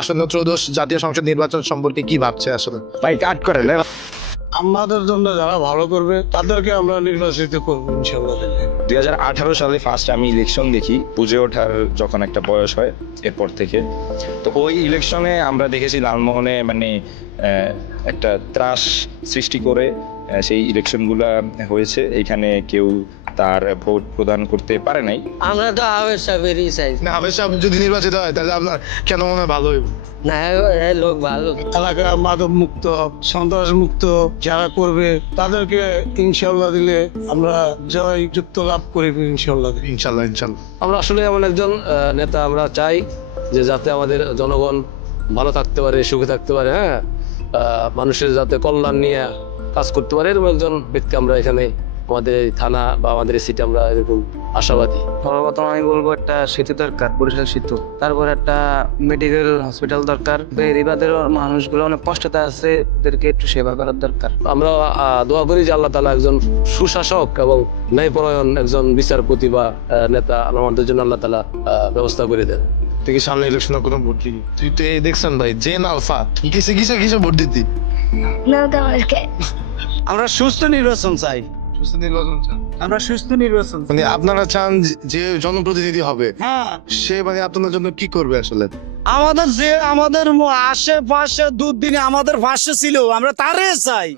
আসন্ন ত্রয়োদশ জাতীয় সংসদ নির্বাচন সম্পর্কে কি ভাবছে আসলে? ভাই কাট করে আমাদের জন্য যারা ভালো করবে তাদেরকে আমরা নির্বাচিত করবো ইনশাল্লাহ। 2018 সালে ফার্স্ট আমি ইলেকশন দেখি, বুঝে ওঠার যখন একটা বয়স হয় এরপর থেকে। তো ওই ইলেকশনে আমরা দেখেছি লালমোহনে মানে একটা ত্রাস সৃষ্টি করে সেই ইলেকশনগুলা হয়েছে। এখানে কেউ তার ভোট প্রদান করতে পারে নাই। আমরা তো আবেশ সাহেবেরই চাই না আবেশ সাহেব যদি নির্বাচিত হয় তাহলে আপনার কেন মনে হয় ভালো হইব? না, এ লোক ভালো। এলাকা মাদক মুক্ত, সন্ত্রাস মুক্ত যারা করবে তাদেরকে ইনশাল্লাহ দিলে আমরা জয় যুক্ত লাভ করিব ইনশাল্লাহ। ইনশাল্লাহ ইনশাল্লাহ। আমরা আসলে এমন একজন নেতা আমরা চাই যে যাতে আমাদের জনগণ ভালো থাকতে পারে, সুখে থাকতে পারে, হ্যাঁ, মানুষের যাতে কল্যাণ নিয়ে কাজ করতে পারে এরকম একজন ব্যক্তি আমরা এখানে আমাদের এই থানা বা আমাদের এই সিটে আমরা এরকম আশাবাদী। সর্বপ্রথম আমি বলবো একটা সেতু দরকার, বরিশাল সেতু। তারপর একটা মেডিকেল হসপিটাল দরকার। বেরিবাদের মানুষগুলো অনেক কষ্টতে আছে, ওদেরকে একটু সেবা করার দরকার। আমরা দোয়া করি যে আল্লাহ তাআলা একজন সুশাসক এবং ন্যায়পরায়ণ একজন বিচারপতি বা নেতা আমাদের জন্য আল্লাহ তাআলা ব্যবস্থা করে দেন। তুই কি সামনে ইলেকশনে কোনো ভোট দিবি? তুই তো এই দেখছেন ভাই জেন আলফা কিসে কিসে কিসে ভোট দিতি? আমরা সুস্থ নির্বাচন চাই। সুস্থ নির্বাচন চান? আমরা সুস্থ নির্বাচন চাই। মানে আপনারা চান যে জনপ্রতিনিধি হবে হ্যাঁ, সে মানে আপনাদের জন্য কি করবে আসলে? আমাদের যে আমাদের আশেপাশে দুদিনে আমাদের ভাষ্য ছিল, আমরা তারে চাই।